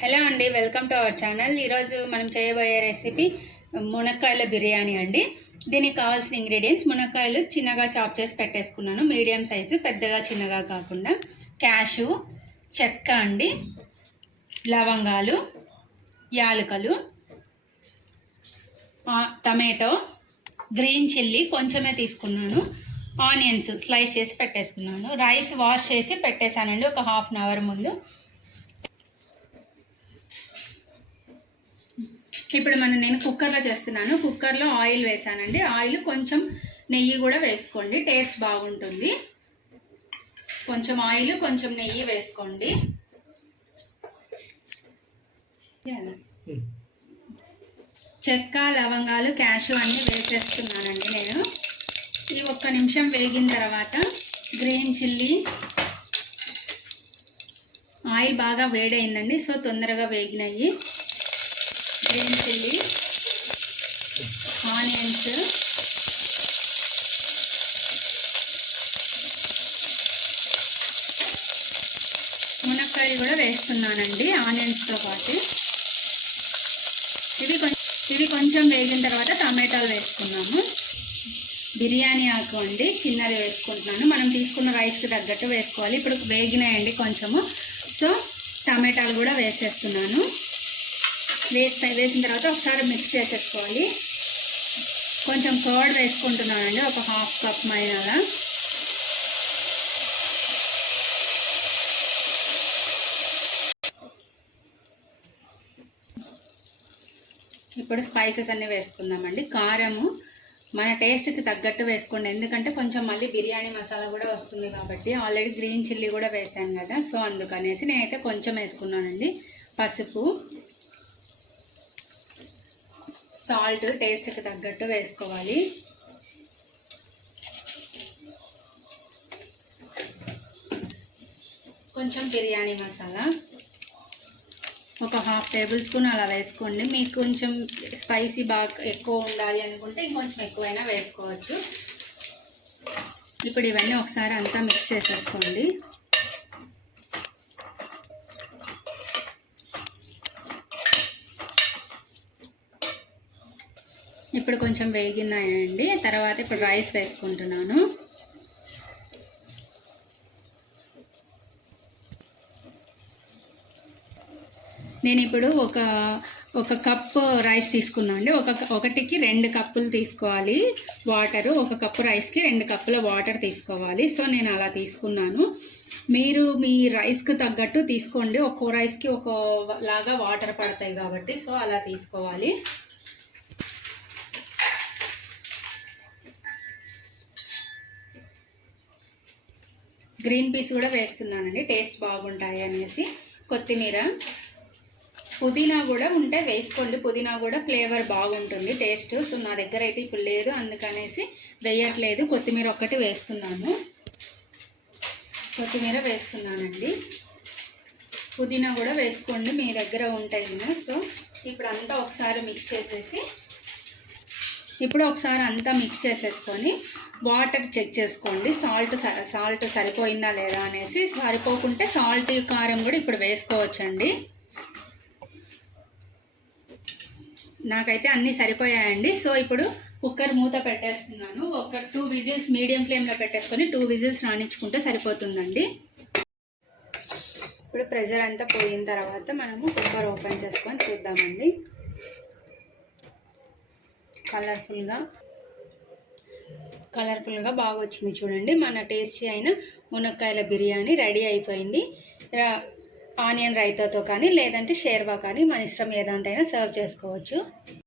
Hello అండి, welcome to our channel. ఈరోజు మనం చేయబోయే రెసిపీ మునక్కాయల బిర్యానీ అండి. దీనికి కావాల్సిన ఇంగ్రీడియంట్స్: మునక్కాయలు చిన్నగా చాప్ చేసి పెట్టేసుకున్నాను, మీడియం సైజు, పెద్దగా చిన్నగా కాకుండా. క్యాషు, చెక్క అండి, లవంగాలు, యాలకులు, టమాటో, గ్రీన్ చిల్లీ కొంచెమే తీసుకున్నాను, ఆనియన్స్ స్లైస్ చేసి పెట్టేసుకున్నాను. రైస్ వాష్ చేసి పెట్టేశానండి ఒక హాఫ్ అన్ అవర్ ముందు. ఇప్పుడు నేను కుక్కర్లో చేస్తున్నాను. కుక్కర్లో ఆయిల్ వేసానండి. ఆయిల్ కొంచెం నెయ్యి కూడా వేసుకోండి, టేస్ట్ బాగుంటుంది. కొంచెం ఆయిల్ కొంచెం నెయ్యి వేసుకోండి. చెక్క, లవంగాలు, క్యాషు అన్నీ వేసేస్తున్నానండి నేను. ఇది ఒక్క నిమిషం వేగిన తర్వాత గ్రీన్ చిల్లీ, ఆయిల్ బాగా వేడైందండి, సో తొందరగా వేగినాయి. గ్రీన్ చిల్లీ, ఆనియన్స్, మునక్కాయలు కూడా వేస్తున్నానండి ఆనియన్స్తో పాటు. ఇవి కొంచెం వేగిన తర్వాత టమాటాలు వేసుకున్నాము. బిర్యానీ ఆకు అండి, చిన్నది వేసుకుంటున్నాను. మనం తీసుకున్న రైస్కి తగ్గట్టు వేసుకోవాలి. ఇప్పుడు వేగినాయండి కొంచెము, సో టమాటాలు కూడా వేసేస్తున్నాను. వేసిన తర్వాత ఒకసారి మిక్స్ చేసేసుకోవాలి. కొంచెం కర్డ్ వేసుకుంటున్నానండి, ఒక హాఫ్ కప్ మైదాగా. ఇప్పుడు స్పైసెస్ అన్నీ వేసుకుందామండి. కారము మన టేస్ట్కి తగ్గట్టు వేసుకోండి, ఎందుకంటే కొంచెం మళ్ళీ బిర్యానీ మసాలా కూడా వస్తుంది కాబట్టి. ఆల్రెడీ గ్రీన్ చిల్లీ కూడా వేసాను కదా, సో అందుకనేసి నేనైతే కొంచెం వేసుకున్నానండి. పసుపు, సాల్ట్ టేస్ట్కి తగ్గట్టు వేసుకోవాలి. కొంచెం బిర్యానీ మసాలా ఒక హాఫ్ టేబుల్ స్పూన్ అలా వేసుకోండి. మీకు కొంచెం స్పైసీ బాగా ఎక్కువ ఉండాలి అనుకుంటే ఇంకొంచెం ఎక్కువైనా వేసుకోవచ్చు. ఇప్పుడు ఇవన్నీ ఒకసారి అంతా మిక్స్ చేసేసుకోండి. ఇప్పుడు కొంచెం వేగినాయండి. తర్వాత ఇప్పుడు రైస్ వేసుకుంటున్నాను. నేను ఇప్పుడు ఒక కప్పు రైస్ తీసుకున్నాను అండి. ఒకటికి 2 కప్పులు తీసుకోవాలి వాటరు. ఒక కప్పు రైస్కి 2 కప్పుల వాటర్ తీసుకోవాలి. సో నేను అలా తీసుకున్నాను. మీరు మీ రైస్కి తగ్గట్టు తీసుకోండి. ఒక్కో రైస్కి ఒకలాగా వాటర్ పడతాయి కాబట్టి, సో అలా తీసుకోవాలి. గ్రీన్ పీస్ కూడా వేస్తున్నానండి, టేస్ట్ బాగుంటాయి అనేసి. కొత్తిమీర, పుదీనా కూడా ఉంటే వేసుకోండి. పుదీనా కూడా ఫ్లేవర్ బాగుంటుంది, టేస్ట్. సో నా దగ్గర అయితే ఇప్పుడు లేదు, అందుకనేసి వేయట్లేదు. కొత్తిమీర ఒక్కటి వేస్తున్నాను. కొత్తిమీర వేస్తున్నానండి. పుదీనా కూడా వేసుకోండి, మీ దగ్గర ఉంటాయి. సో ఇప్పుడు అంతా ఒకసారి మిక్స్ చేసేసి, చేసేసుకొని వాటర్ చెక్ చేసుకోండి. సాల్ట్ సరిపోయిందా లేదా అనేసి. సరిపోకుంటే సాల్ట్, కారం కూడా ఇప్పుడు వేసుకోవచ్చండి. నాకైతే అన్నీ సరిపోయాయండి. సో ఇప్పుడు కుక్కర్ మూత పెట్టేస్తున్నాను. ఒక 2 విజిల్స్ మీడియం ఫ్లేమ్లో పెట్టేసుకొని 2 విజిల్స్ రానిచ్చుకుంటే సరిపోతుందండి. ఇప్పుడు ప్రెషర్ అంతా పోయిన తర్వాత మనము కుక్కర్ ఓపెన్ చేసుకొని చూద్దామండి. కలర్ఫుల్గా బాగా వచ్చింది చూడండి. మన టేస్టీ అయిన మునక్కాయల బిర్యానీ రెడీ అయిపోయింది. ఆనియన్ రైతాతో కానీ లేదంటే షేర్వా కానీ మన ఇష్టం ఏదంతైనా సర్వ్ చేసుకోవచ్చు.